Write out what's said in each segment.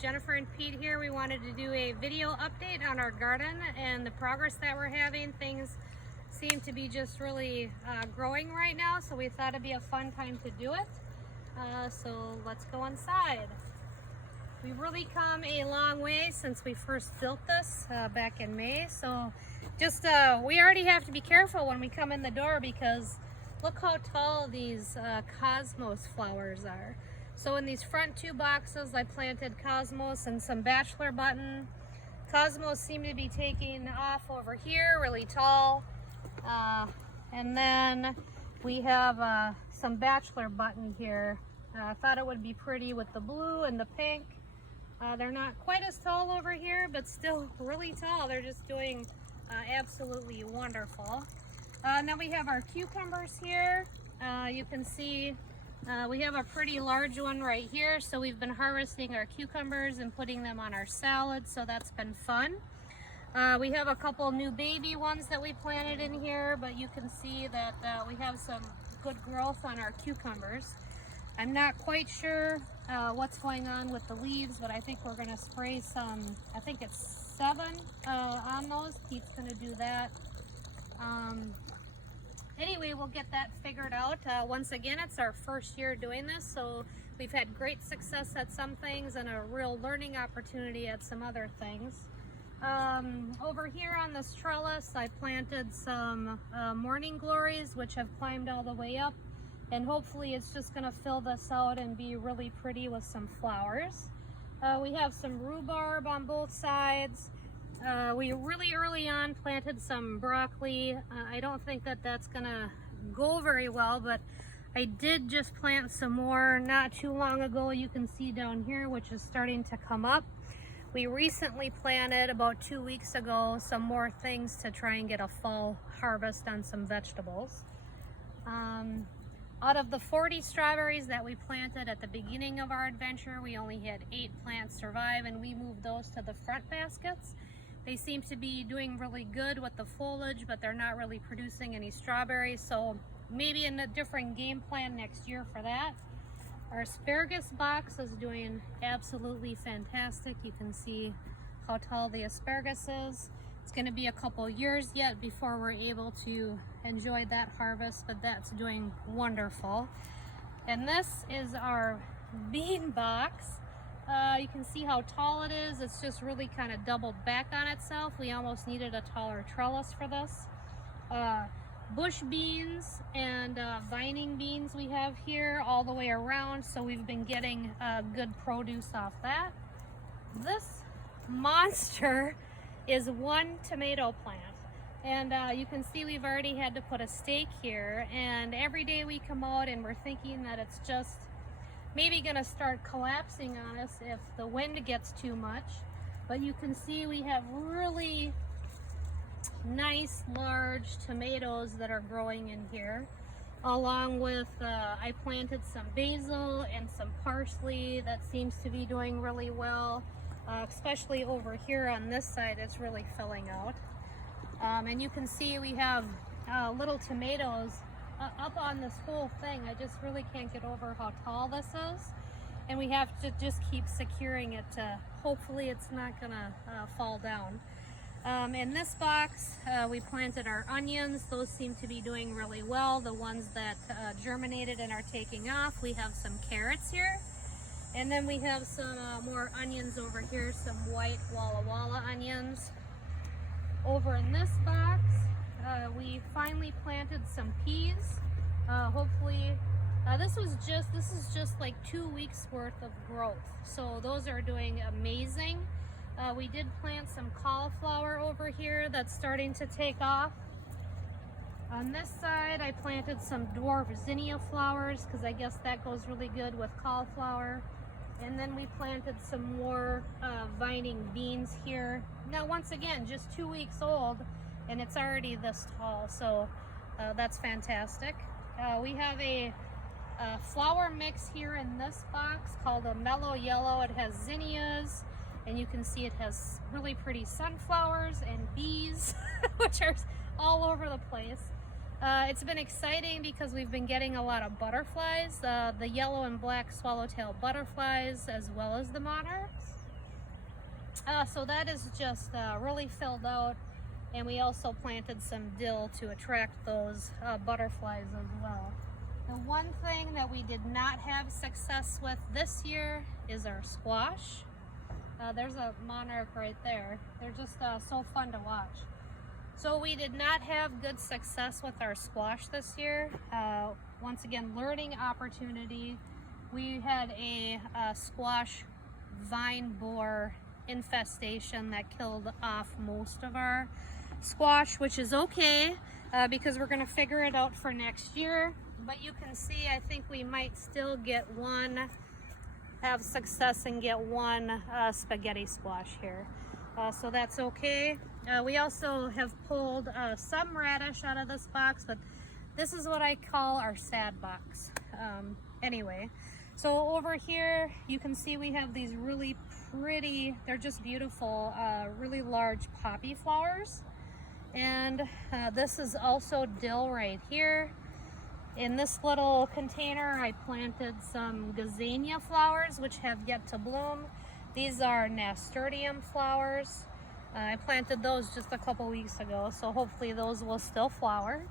Jennifer and Pete here. We wanted to do a video update on our garden and the progress that we're having. Things seem to be just really growing right now, so we thought it'd be a fun time to do it. So let's go inside. We've really come a long way since we first built this back in May. So just we already have to be careful when we come in the door because look how tall these cosmos flowers are. So in these front two boxes I planted cosmos and some bachelor button. Cosmos seem to be taking off over here, really tall. And then we have some bachelor button here. I thought it would be pretty with the blue and the pink. They're not quite as tall over here, but still really tall. They're just doing absolutely wonderful. Now we have our cucumbers here. You can see we have a pretty large one right here. So we've been harvesting our cucumbers and putting them on our salad. So that's been fun. We have a couple new baby ones that we planted in here, but you can see that we have some good growth on our cucumbers. I'm not quite sure what's going on with the leaves, but I think we're going to spray some, I think it's 7 on those. Pete's going to do that. Anyway, we'll get that figured out. Once again, it's our first year doing this, so we've had great success at some things and a real learning opportunity at some other things. Over here on this trellis, I planted some morning glories, which have climbed all the way up. And hopefully it's just going to fill this out and be really pretty with some flowers. We have some rhubarb on both sides. We really early on planted some broccoli. I don't think that that's going to go very well, but I did just plant some more not too long ago. You can see down here, which is starting to come up. We recently planted about 2 weeks ago some more things to try and get a fall harvest on some vegetables. Out of the 40 strawberries that we planted at the beginning of our adventure, we only had 8 plants survive, and we moved those to the front baskets. They seem to be doing really good with the foliage, but they're not really producing any strawberries, so maybe in a different game plan next year for that. Our asparagus box is doing absolutely fantastic. You can see how tall the asparagus is. It's going to be a couple years yet before we're able to enjoy that harvest, but that's doing wonderful. And this is our bean box. You can see how tall it is. It's just really kind of doubled back on itself. We almost needed a taller trellis for this. Bush beans and vining beans we have here all the way around, so we've been getting good produce off that. This monster is one tomato plant, and you can see we've already had to put a stake here, and every day we come out and we're thinking that it's just maybe gonna start collapsing on us if the wind gets too much. But you can see we have really nice large tomatoes that are growing in here, along with I planted some basil and some parsley that seems to be doing really well. Especially over here on this side, it's really filling out. And you can see we have little tomatoes up on this whole thing. I just really can't get over how tall this is. And we have to just keep securing it to, hopefully it's not gonna fall down. In this box, we planted our onions. Those seem to be doing really well. The ones that germinated and are taking off. We have some carrots here. And then we have some more onions over here, some white Walla Walla onions. Over in this box, we finally planted some peas. Hopefully, this is just like 2 weeks worth of growth. So those are doing amazing. We did plant some cauliflower over here that's starting to take off. On this side, I planted some dwarf zinnia flowers because I guess that goes really good with cauliflower. And then we planted some more vining beans here. Now, once again, just 2 weeks old, and it's already this tall, so that's fantastic. We have a flower mix here in this box called a mellow yellow. It has zinnias, and you can see it has really pretty sunflowers and bees, which are all over the place. It's been exciting because we've been getting a lot of butterflies, the yellow and black swallowtail butterflies, as well as the monarchs. So that is just really filled out, and we also planted some dill to attract those butterflies as well. The one thing that we did not have success with this year is our squash. There's a monarch right there. They're just so fun to watch. So we did not have good success with our squash this year. Once again, learning opportunity. We had a squash vine borer infestation that killed off most of our squash, which is okay because we're going to figure it out for next year. But you can see, I think we might still have success and get one spaghetti squash here. So that's okay. We also have pulled some radish out of this box, but this is what I call our sad box. Anyway, so over here you can see we have these really pretty, they're just beautiful, really large poppy flowers. And this is also dill right here. In this little container I planted some gazania flowers which have yet to bloom. These are nasturtium flowers. I planted those just a couple weeks ago, so hopefully those will still flower.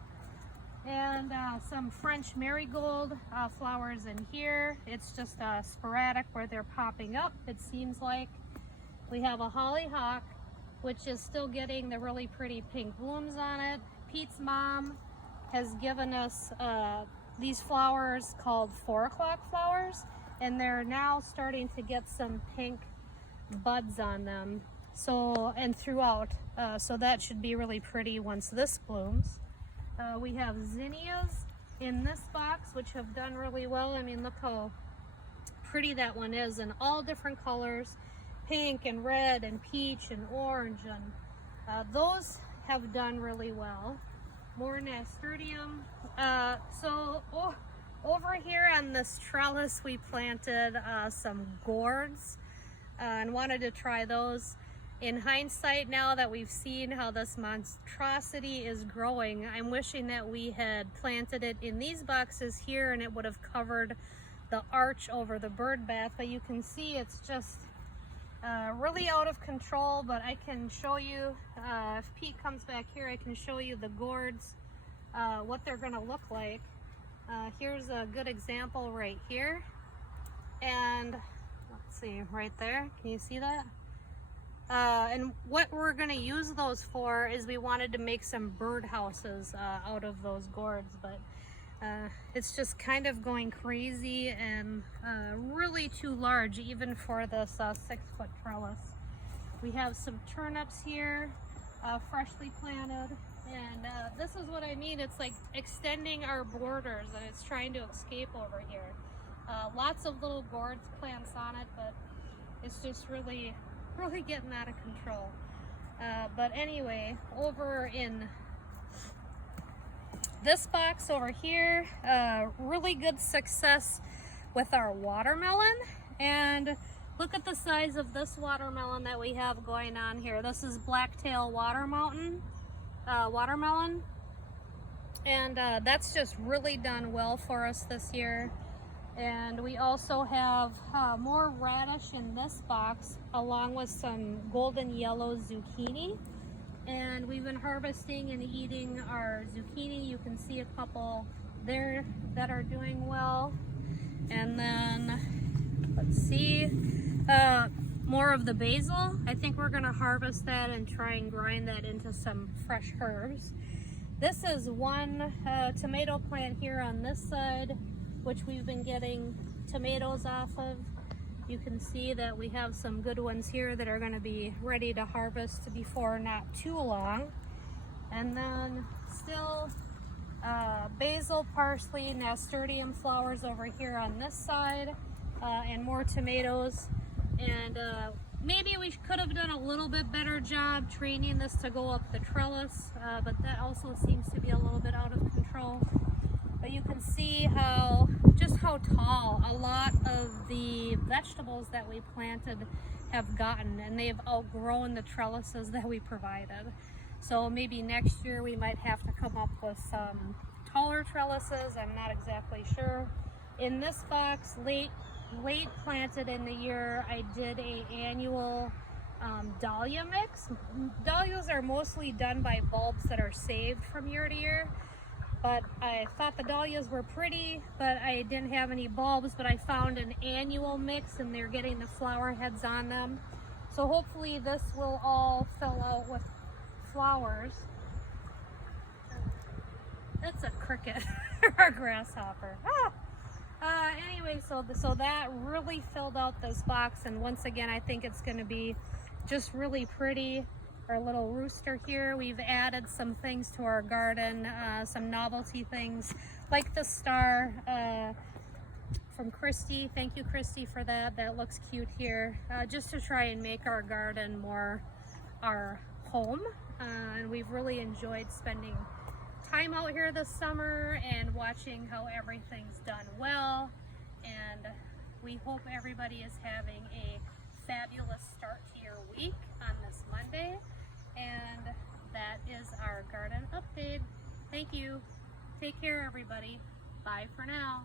And some French marigold flowers in here. It's just sporadic where they're popping up, it seems like. We have a hollyhock, which is still getting the really pretty pink blooms on it. Pete's mom has given us these flowers called 4 o'clock flowers, and they're now starting to get some pink buds on them. So, and throughout, so that should be really pretty once this blooms. We have zinnias in this box, which have done really well. I mean, look how pretty that one is in all different colors, pink and red and peach and orange, and those have done really well. More nasturtium. Over here on this trellis we planted some gourds and wanted to try those. In hindsight, now that we've seen how this monstrosity is growing, I'm wishing that we had planted it in these boxes here and it would have covered the arch over the bird bath. But you can see it's just really out of control. But I can show you, if Pete comes back here, I can show you the gourds, what they're going to look like. Here's a good example right here. And let's see, right there, can you see that? And what we're going to use those for is we wanted to make some bird houses out of those gourds, but it's just kind of going crazy and really too large even for this 6-foot trellis. We have some turnips here, freshly planted, and this is what I mean. It's like extending our borders and it's trying to escape over here. Lots of little gourds plants on it, but it's just really getting out of control. But anyway, over in this box over here, really good success with our watermelon. And look at the size of this watermelon that we have going on here. This is blacktail watermelon, and that's just really done well for us this year. And we also have more radish in this box, along with some golden yellow zucchini. And we've been harvesting and eating our zucchini. You can see a couple there that are doing well. And then, let's see, more of the basil. I think we're gonna harvest that and try and grind that into some fresh herbs. This is one tomato plant here on this side, which we've been getting tomatoes off of. You can see that we have some good ones here that are going to be ready to harvest before not too long. And then still basil, parsley, nasturtium flowers over here on this side, and more tomatoes. And maybe we could have done a little bit better job training this to go up the trellis, but that also seems to be a little bit out of control. But you can see just how tall a lot of the vegetables that we planted have gotten, and they've outgrown the trellises that we provided. So maybe next year we might have to come up with some taller trellises. I'm not exactly sure. In this box, late planted in the year, I did an annual dahlia mix. Dahlias are mostly done by bulbs that are saved from year to year, but I thought the dahlias were pretty, but I didn't have any bulbs, but I found an annual mix and they're getting the flower heads on them. So hopefully this will all fill out with flowers. That's a cricket or a grasshopper. Anyway, so that really filled out this box, and once again I think it's going to be just really pretty. Our little rooster here, we've added some things to our garden, some novelty things like the star from Christy. Thank you, Christy, for that. That looks cute here, just to try and make our garden more our home. And we've really enjoyed spending time out here this summer and watching how everything's done well, and we hope everybody is having a fabulous start to your week on this Monday. And that is our garden update. Thank you. Take care, everybody. Bye for now.